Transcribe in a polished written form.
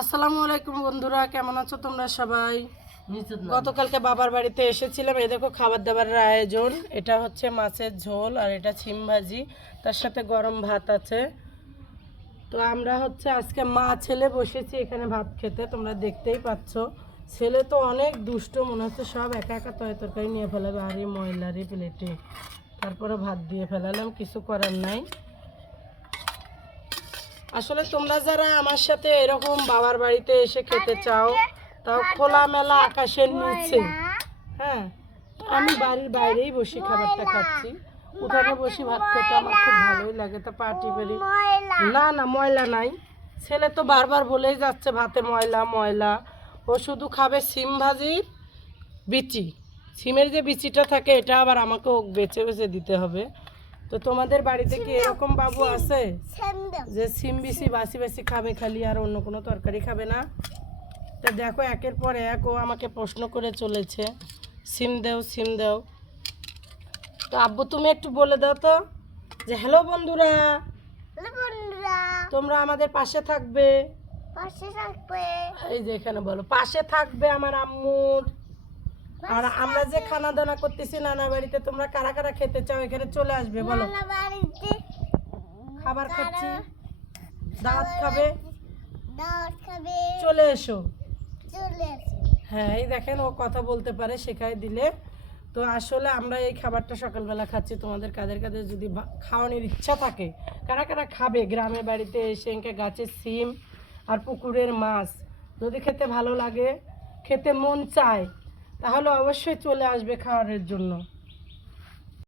আসসালামু আলাইকুম বন্ধুরা, কেমন আছো তোমরা সবাই? গতকালকে বাবার বাড়িতে এসেছিলাম। এই দেখো খাবার দাবারের আয়োজন। এটা হচ্ছে মাছের ঝোল আর এটা শিম ভাজি, তার সাথে গরম ভাত আছে। তো আমরা হচ্ছে আজকে মা ছেলে বসেছি এখানে ভাত খেতে, তোমরা দেখতেই পাচ্ছ। ছেলে তো অনেক দুষ্ট, মনে হচ্ছে সব একা একা তরকারি নিয়ে ফেলাবে, আর এই ময়লার এই প্লেটে। তারপরে ভাত দিয়ে ফেলালাম, কিছু করার নাই। আসলে তোমরা যারা আমার সাথে এরকম বাবার বাড়িতে এসে খেতে চাও, তাও খোলামেলা আকাশের নিচে, হ্যাঁ, আমি বাড়ির বাইরেই বসে খাবারটা খাচ্ছি। উঠানে বসে ভাত খেতে আমার খুব ভালোই লাগে। তা পার্টি বাড়ি না, না ময়লা নাই। ছেলে তো বারবার বলেই যাচ্ছে ভাতে ময়লা ময়লা। ও শুধু খাবে সিম ভাজির বিচি। সিমের যে বিচিটা থাকে এটা আবার আমাকেও বেছে বেছে দিতে হবে। তো তোমাদের বাড়িতে কি এরকম বাবু আছে যে সিম বিচি বাসি বাসি খাবে খালি, আর অন্য কোনো তরকারি খাবে না? তা দেখো একের পর এক ও আমাকে প্রশ্ন করে চলেছে, সিম দেও সিম দেও। তো আব্বু তুমি একটু বলে দাও তো যে হ্যালো বন্ধুরা, তোমরা আমাদের পাশে থাকবে। এই যে এখানে বলো পাশে থাকবে আমার আম্মুর। আর আমরা যে খানা দানা করতেছি নানা বাড়িতে, তোমরা কারা কারা খেতে চাও এখানে চলে আসবে বলো। খাবার খাচ্ছি, দাওয়াত খাবে, চলে এসো। হ্যাঁ এই দেখেন ও কথা বলতে পারে, শেখাই দিলে। তো আসলে আমরা এই খাবারটা সকালবেলা খাচ্ছি। তোমাদের কাদের কাদের যদি খাওয়ানোর ইচ্ছা থাকে, কারা কারা খাবে গ্রামে বাড়িতে এসে গাছের সিম আর পুকুরের মাছ যদি খেতে ভালো লাগে, খেতে মন চায়, তাহলে অবশ্যই চলে আসবে খাওয়ানোর জন্য।